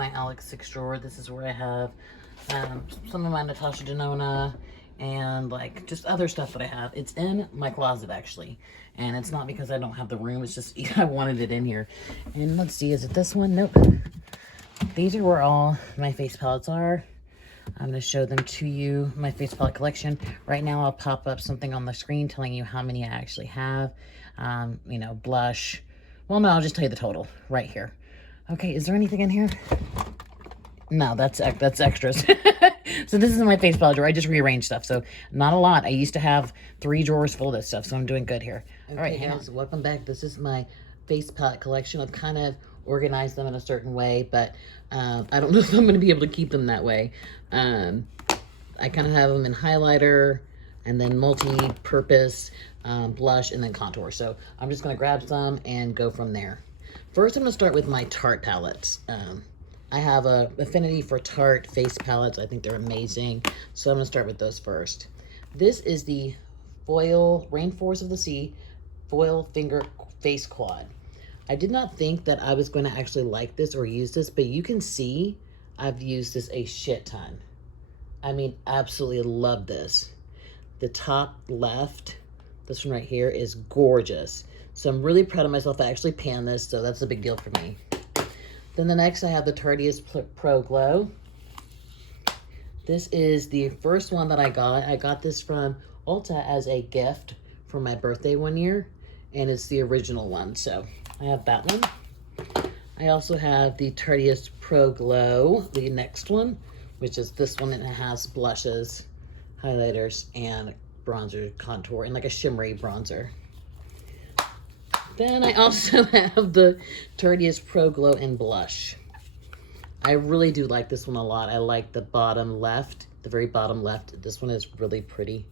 my Alex 6 drawer. This is where I have some of my Natasha Denona and like just other stuff that I have. It's in my closet actually, and it's not because I don't have the room. It's just I wanted it in here. And let's see, is it this one? Nope. These are where all my face palettes are. I'm going to show them to you, my face palette collection. Right now I'll pop up something on the screen telling you how many I actually have. You know, blush. Well, no, I'll just tell you the total right here. Okay, is there anything in here? No, that's extras. So this is my face palette drawer. I just rearranged stuff, so not a lot. I used to have 3 drawers full of this stuff, so I'm doing good here. Okay, all right, guys, welcome back. This is my face palette collection. I've kind of organized them in a certain way, but I don't know if I'm going to be able to keep them that way. I kind of have them in highlighter and then multi-purpose blush and then contour. So I'm just going to grab some and go from there. First, I'm going to start with my Tarte palettes. I have a affinity for Tarte face palettes. I think they're amazing. So I'm going to start with those first. This is the Foil Rainforest of the Sea Foil Finger Face Quad. I did not think that I was going to actually like this or use this, but you can see I've used this a shit ton. I mean, absolutely love this. The top left, this one right here, is gorgeous. So I'm really proud of myself. I actually panned this, so that's a big deal for me. Then the next I have the Tartiest Pro Glow. This is the first one that I got. I got this from Ulta as a gift for my birthday one year, and it's the original one, so I have that one. I also have the Tartiest Pro Glow, the next one, which is this one, and it has blushes, highlighters, and bronzer contour, and like a shimmery bronzer. Then I also have the Tartiest Pro Glow in blush. I really do like this one a lot. I like the bottom left, the very bottom left. This one is really pretty.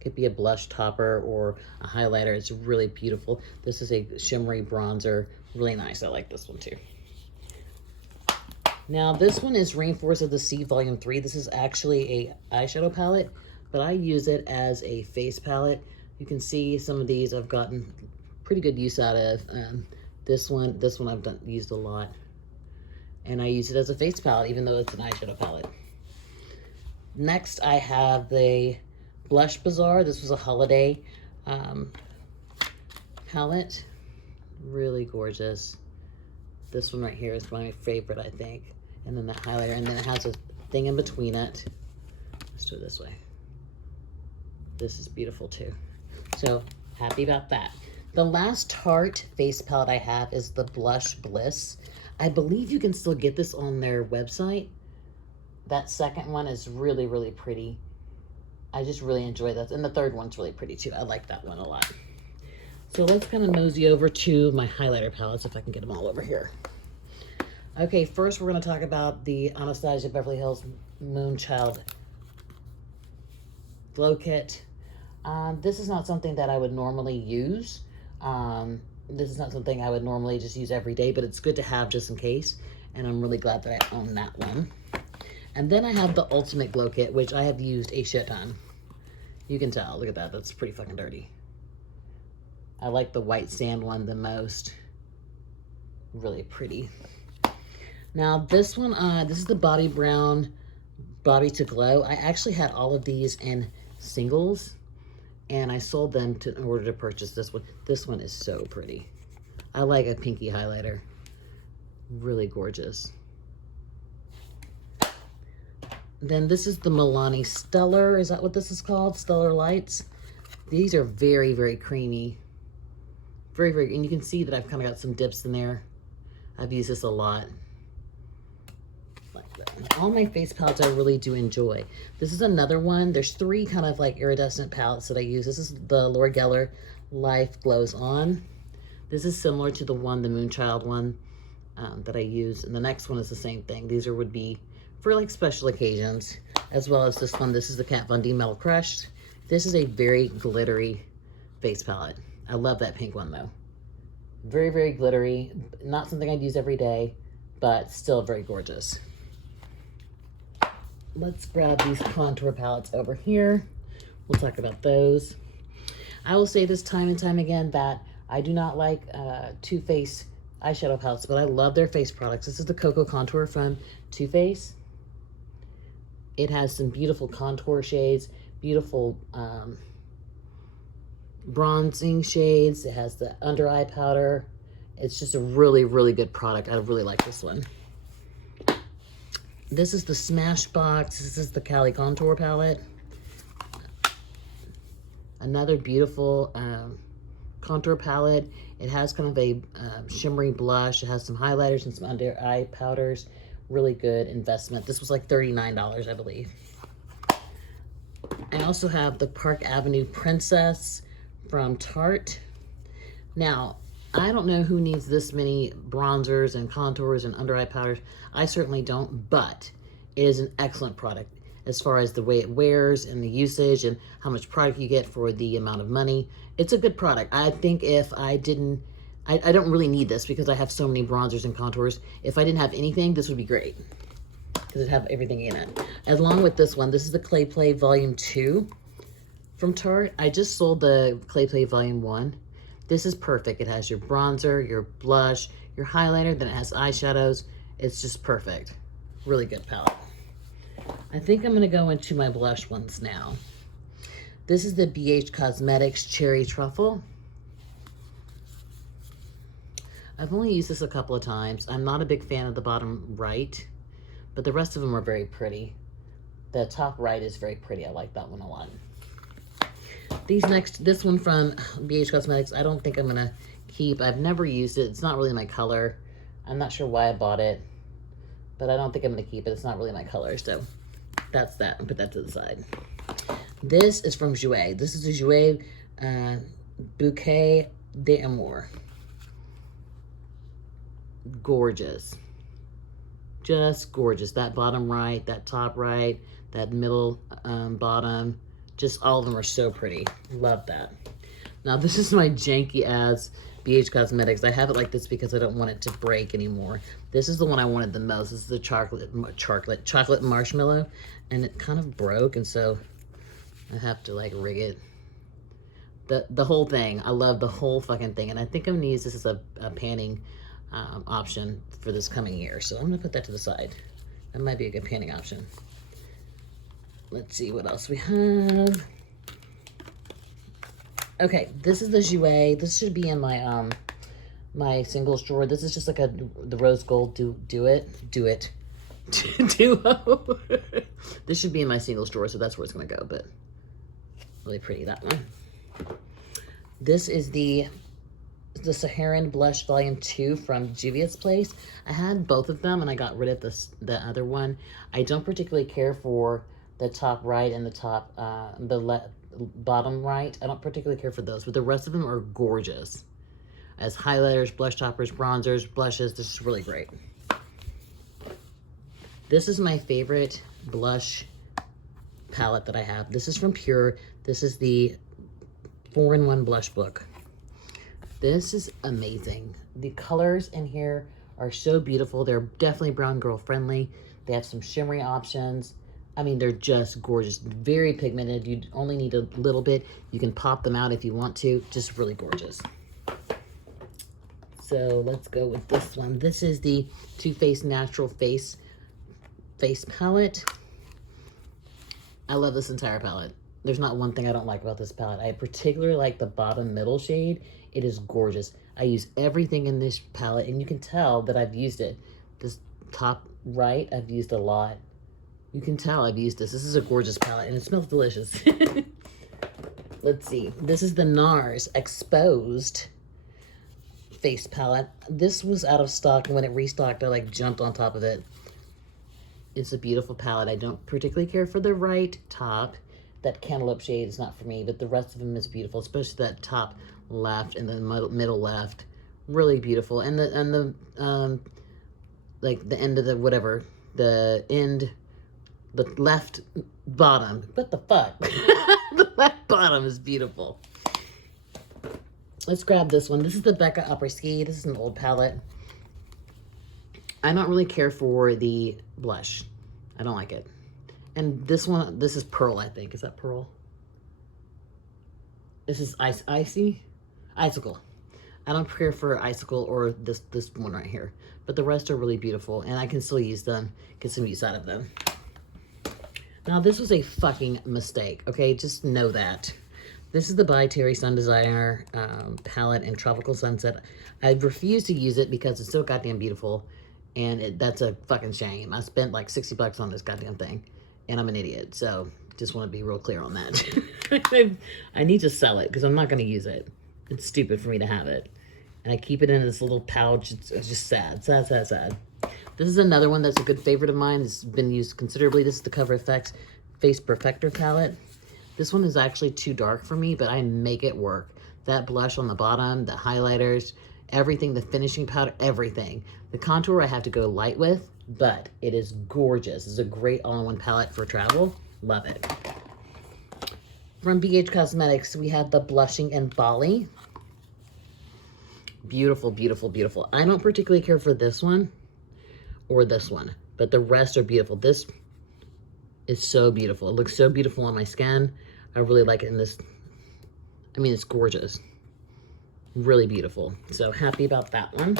Could be a blush topper or a highlighter. It's really beautiful. This is a shimmery bronzer. Really nice. I like this one too. Now this one is Rainforest of the Sea Volume 3. This is actually a eyeshadow palette, but I use it as a face palette. You can see some of these I've gotten pretty good use out of. This one I've used a lot. And I use it as a face palette, even though it's an eyeshadow palette. Next, I have the Blush Bazaar. This was a holiday palette. Really gorgeous. This one right here is my favorite, I think. And then the highlighter, and then it has a thing in between it. Let's do it this way. This is beautiful too. So happy about that. The last Tarte face palette I have is the Blush Bliss. I believe you can still get this on their website. That second one is really, really pretty. I just really enjoy that. And the third one's really pretty too. I like that one a lot. So let's kind of mosey over to my highlighter palettes if I can get them all over here. Okay, first we're going to talk about the Anastasia Beverly Hills Moonchild Glow Kit. This is not something that I would normally use. This is not something I would normally just use every day, but it's good to have just in case. And I'm really glad that I own that one. And then I have the Ultimate Glow Kit, which I have used a shit ton. You can tell, look at that, that's pretty fucking dirty. I like the white sand one the most. Really pretty. Now this one, this is the Bobbi Brown Bobbi to Glow. I actually had all of these in singles, and I sold them in order to purchase this one. This one is so pretty. I like a pinky highlighter. Really gorgeous. Then this is the Milani Stellar. Is that what this is called? Stellar Lights. These are very, very creamy. Very, very, and you can see that I've kind of got some dips in there. I've used this a lot. Like that. All my face palettes I really do enjoy. This is another one. There's 3 kind of like iridescent palettes that I use. This is the Laura Geller Life Glows On. This is similar to the one, the Moonchild one that I use. And the next one is the same thing. These would be for like special occasions, as well as this one. This is the Kat Von D Metal Crush. This is a very glittery face palette. I love that pink one though. Very, very glittery. Not something I'd use every day, but still very gorgeous. Let's grab these contour palettes over here. We'll talk about those. I will say this time and time again that I do not like Too Faced eyeshadow palettes, but I love their face products. This is the Cocoa Contour from Too Faced. It has some beautiful contour shades, beautiful bronzing shades. It has the under eye powder. It's just a really, really good product. I really like this one. This is the Smashbox. This is the Cali Contour Palette. Another beautiful contour palette. It has kind of a shimmery blush. It has some highlighters and some under eye powders. Really good investment. This was like $39, I believe. I also have the Park Avenue Princess from Tarte. Now, I don't know who needs this many bronzers and contours and under eye powders. I certainly don't, but it is an excellent product as far as the way it wears and the usage and how much product you get for the amount of money. It's a good product. I think if I didn't, I don't really need this because I have so many bronzers and contours. If I didn't have anything, this would be great because it'd have everything in it. Along with this one, this is the Clay Play Volume 2 from Tarte. I just sold the Clay Play Volume 1. This is perfect. It has your bronzer, your blush, your highlighter, then it has eyeshadows. It's just perfect. Really good palette. I think I'm gonna go into my blush ones now. This is the BH Cosmetics Cherry Truffle. I've only used this a couple of times. I'm not a big fan of the bottom right, but the rest of them are very pretty. The top right is very pretty. I like that one a lot. This one from BH Cosmetics, I don't think I'm gonna keep. I've never used it. It's not really my color. I'm not sure why I bought it, but I don't think I'm gonna keep it. It's not really my color, so that's that. I'll put that to the side. This is from Jouer. This is a Jouer Bouquet d'Amour. Gorgeous. Just gorgeous. That bottom right, that top right, that middle bottom. Just all of them are so pretty. Love that. Now this is my janky ass BH Cosmetics. I have it like this because I don't want it to break anymore. This is the one I wanted the most. This is the chocolate marshmallow, and it kind of broke, and so I have to like rig it. The whole thing. I love the whole fucking thing, and I think I'm gonna use this as a panning option for this coming year. So I'm gonna put that to the side. That might be a good panning option. Let's see what else we have. Okay, this is the Jouer. This should be in my my singles drawer. This is just like the rose gold do it duo. This should be in my singles drawer, so that's where it's gonna go. But really pretty, that one. This is the Saharan Blush Volume 2 from Juvia's Place. I had both of them and I got rid of the other one. I don't particularly care for the top right and the top, bottom right. I don't particularly care for those, but the rest of them are gorgeous. As highlighters, blush toppers, bronzers, blushes, this is really great. This is my favorite blush palette that I have. This is from Pure. This is the 4-in-1 blush book. This is amazing. The colors in here are so beautiful. They're definitely brown girl friendly. They have some shimmery options. I mean, they're just gorgeous. Very pigmented. You only need a little bit. You can pop them out if you want to. Just really gorgeous. So let's go with this one. This is the Too Faced Natural Face palette. I love this entire palette. There's not one thing I don't like about this palette. I particularly like the bottom middle shade. It is gorgeous. I use everything in this palette, and you can tell that I've used it. This top right, I've used a lot. You can tell I've used this. This is a gorgeous palette, and it smells delicious. Let's see. This is the Nars Exposed face palette. This was out of stock, and when it restocked, I like jumped on top of it. It's a beautiful palette. I don't particularly care for the right top. That cantaloupe shade is not for me, but the rest of them is beautiful, especially that top left and the middle left. Really beautiful. And the like the end of the whatever, the left bottom. What the fuck? The left bottom is beautiful. Let's grab this one. This is the Becca Après Ski. This is an old palette. I don't really care for the blush. I don't like it. And this one, this is Pearl, I think. Is that Pearl? This is Icicle. I don't care for Icicle or this one right here. But the rest are really beautiful, and I can still use them, get some use out of them. Now, this was a fucking mistake, okay? Just know that. This is the By Terry Sun Designer palette in Tropical Sunset. I refuse to use it because it's so goddamn beautiful, and that's a fucking shame. I spent like 60 bucks on this goddamn thing, and I'm an idiot, so just want to be real clear on that. I need to sell it because I'm not going to use it. It's stupid for me to have it. And I keep it in this little pouch. It's just sad, sad, sad, sad. This is another one that's a good favorite of mine. This has been used considerably. This is the Cover FX Face Perfector palette. This one is actually too dark for me, but I make it work. That blush on the bottom, the highlighters, everything, the finishing powder, everything. The contour I have to go light with, but it is gorgeous. It's a great all-in-one palette for travel. Love it. From BH Cosmetics, we have the Blushing in Bali. Beautiful, beautiful, beautiful. I don't particularly care for this one or this one, but the rest are beautiful. This is so beautiful. It looks so beautiful on my skin. I really like it in this. I mean, it's gorgeous. Really beautiful. So happy about that one.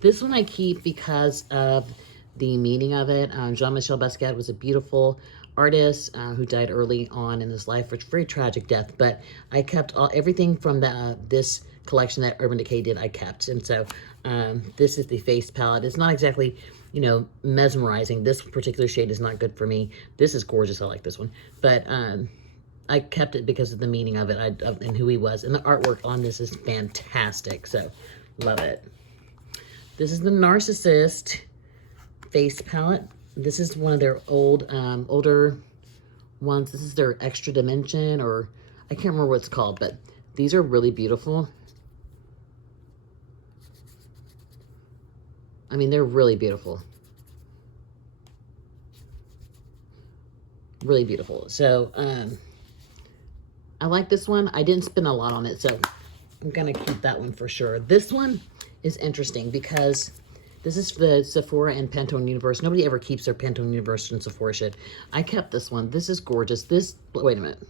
This one I keep because of the meaning of it. Jean-Michel Basquiat was a beautiful artist who died early on in his life, which very tragic death. But I kept everything from this collection that Urban Decay did, I kept. And so this is the face palette. It's not exactly, you know, mesmerizing. This particular shade is not good for me. This is gorgeous. I like this one. But I kept it because of the meaning of it and who he was. And the artwork on this is fantastic. So love it. This is the Narcissist face palette. This is one of their older ones. This is their Extra Dimension, or I can't remember what it's called, but these are really beautiful. I mean, they're really beautiful. Really beautiful. So, I like this one. I didn't spend a lot on it, so I'm going to keep that one for sure. This one is interesting because this is the Sephora and Pantone Universe. Nobody ever keeps their Pantone Universe and Sephora shit. I kept this one. This is gorgeous. This, wait a minute.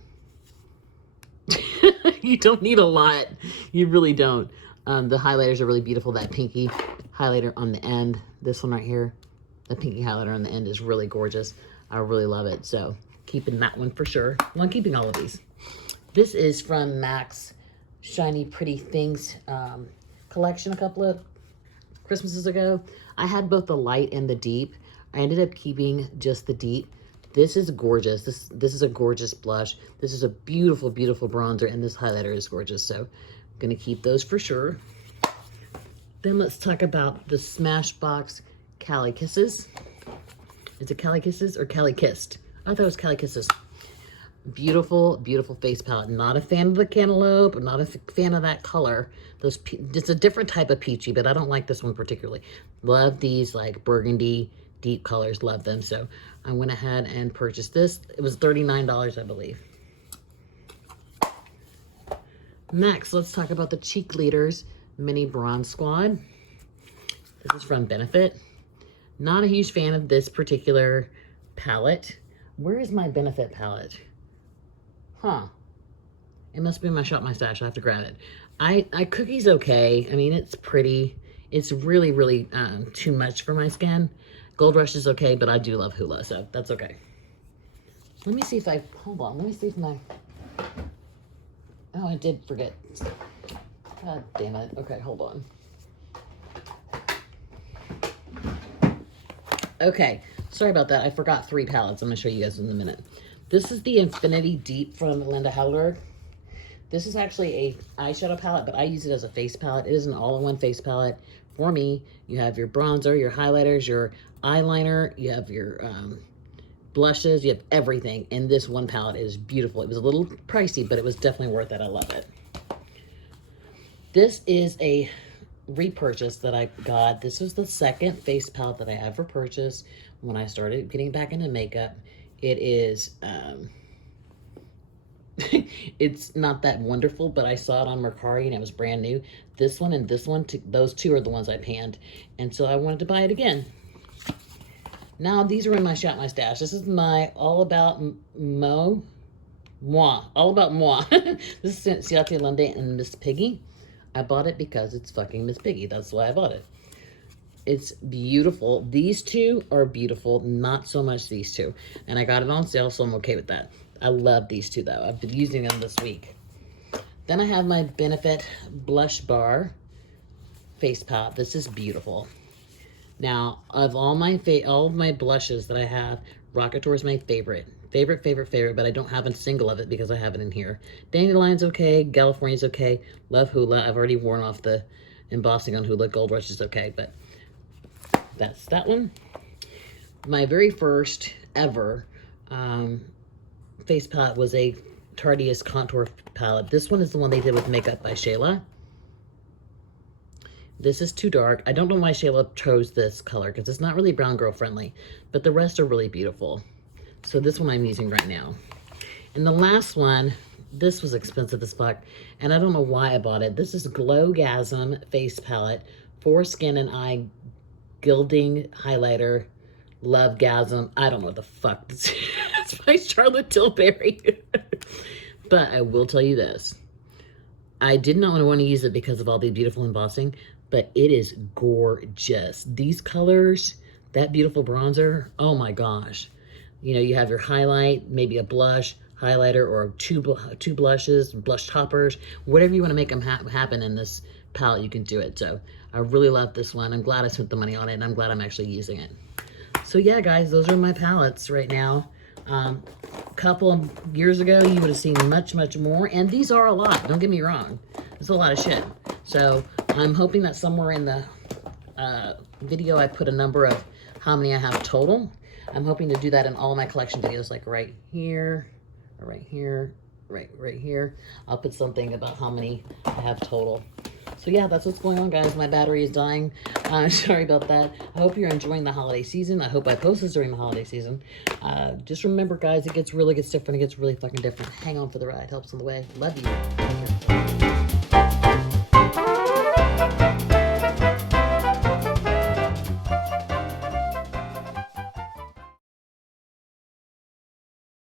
You don't need a lot. You really don't. The highlighters are really beautiful. That pinky highlighter on the end. This one right here. The pinky highlighter on the end is really gorgeous. I really love it. So keeping that one for sure. Well, I'm keeping all of these. This is from MAC's Shiny Pretty Things collection a couple of Christmases ago. I had both the light and the deep. I ended up keeping just the deep. This is gorgeous. This is a gorgeous blush. This is a beautiful, beautiful bronzer, and this highlighter is gorgeous. So I'm gonna keep those for sure. Then let's talk about the Smashbox Cali Kisses. Is it Cali Kisses or Cali Kissed? I thought it was Cali Kisses. Beautiful, beautiful face palette. Not a fan of the cantaloupe. I'm not a fan of that color. It's a different type of peachy, but I don't like this one particularly. Love these like burgundy deep colors. Love them. So I went ahead and purchased this. It was $39, I believe. Next, let's talk about the Cheek Leaders Mini Bronze Squad. This is from Benefit. Not a huge fan of this particular palette. Where is my Benefit palette? Huh. It must be in my Shop My Stash. I have to grab it. I Cookie's okay. I mean, it's pretty. It's really, really too much for my skin. Gold Rush is okay, but I do love Hoola, so that's okay. Let me see if I, hold on. Let me see if my, oh, I did forget. God damn it. Okay, hold on. Okay, sorry about that. I forgot 3 palettes. I'm going to show you guys in a minute. This is the Infinity Deep from Linda Howler. This is actually a eyeshadow palette, but I use it as a face palette. It is an all-in-one face palette. For me, you have your bronzer, your highlighters, your eyeliner, you have your blushes, you have everything. And this one palette is beautiful. It was a little pricey, but it was definitely worth it. I love it. This is a repurchase that I got. This was the second face palette that I ever purchased when I started getting back into makeup. It is it's not that wonderful, but I saw it on Mercari and it was brand new. This one and this one, those two are the ones I panned, and so I wanted to buy it again. Now these are in my Shop My Stash. This is my All About Moi. All About Moi. This is Ciate Lunde and Miss Piggy. I bought it because it's fucking Miss Piggy. That's why I bought it. It's beautiful. These two are beautiful, not so much these two. And I got it on sale, so I'm okay with that. I love these two, though. I've been using them this week. Then I have my Benefit Blush Bar face palette. This is beautiful. Now, of all of my blushes that I have, Rocketeur is my favorite. Favorite, but I don't have a single of it because I have it in here. Dandelion's okay. California's okay. Love Hula. I've already worn off the embossing on Hula. Gold Rush is okay, but that's that one. My very first ever face palette was a Tartiest contour palette. This one is the one they did with Makeup by Shayla. This is too dark. I don't know why Shayla chose this color because it's not really brown girl friendly, but the rest are really beautiful. So this one I'm using right now. And the last one, this was expensive as fuck, and I don't know why I bought it. This is Glogasm face palette, Foreskin and Eye Gilding Highlighter, Lovegasm. I don't know what the fuck this is. It's by Charlotte Tilbury. But I will tell you this. I did not want to use it because of all the beautiful embossing, but it is gorgeous. These colors, that beautiful bronzer, oh my gosh. You know, you have your highlight, maybe a blush, highlighter, or two blushes, blush toppers, whatever you want to make them happen in this palette, you can do it. So I really love this one. I'm glad I spent the money on it, and I'm glad I'm actually using it. So yeah, guys, those are my palettes right now. A couple of years ago, you would have seen much, much more, and these are a lot. Don't get me wrong. It's a lot of shit. So I'm hoping that somewhere in the video, I put a number of how many I have total. I'm hoping to do that in all of my collection videos, like right here, or right here, right here. I'll put something about how many I have total. So yeah, that's what's going on, guys. My battery is dying. Sorry about that. I hope you're enjoying the holiday season. I hope I post this during the holiday season. Just remember, guys, it gets different. It gets really fucking different. Hang on for the ride. Helps on the way. Love you.